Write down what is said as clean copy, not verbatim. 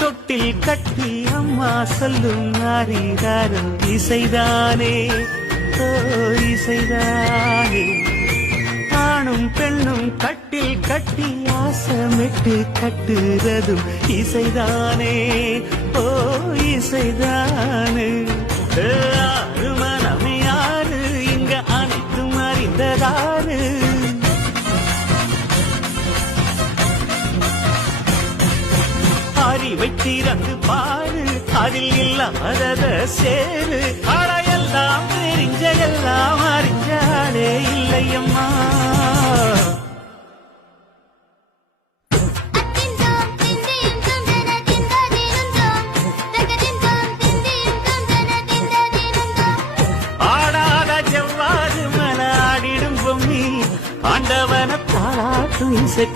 தொட்டில் கட்டி அம்மா சொல்லும் நாரிதாரம் இசைதானே ஓ இசைதானே. ஆணும் பெண்ணும் கட்டில் கட்டி ஆசமிட்டு கட்டுறதும் இசைதானே ஓ இசைதானே. ஆறு மனம் யாரு இங்க அனைத்தும் அறிந்ததாரு. அறிவை திறந்து பாரு அதில் இல்லாதத சேரு. அடையெல்லாம் தெரிஞ்ச எல்லாம் அறிஞ்சாலே இல்லையம்மா. ஆடாத ஜவ்வாது மன ஆடிடும் பொம்மி ஆண்டவன தாளாட்டும் இசை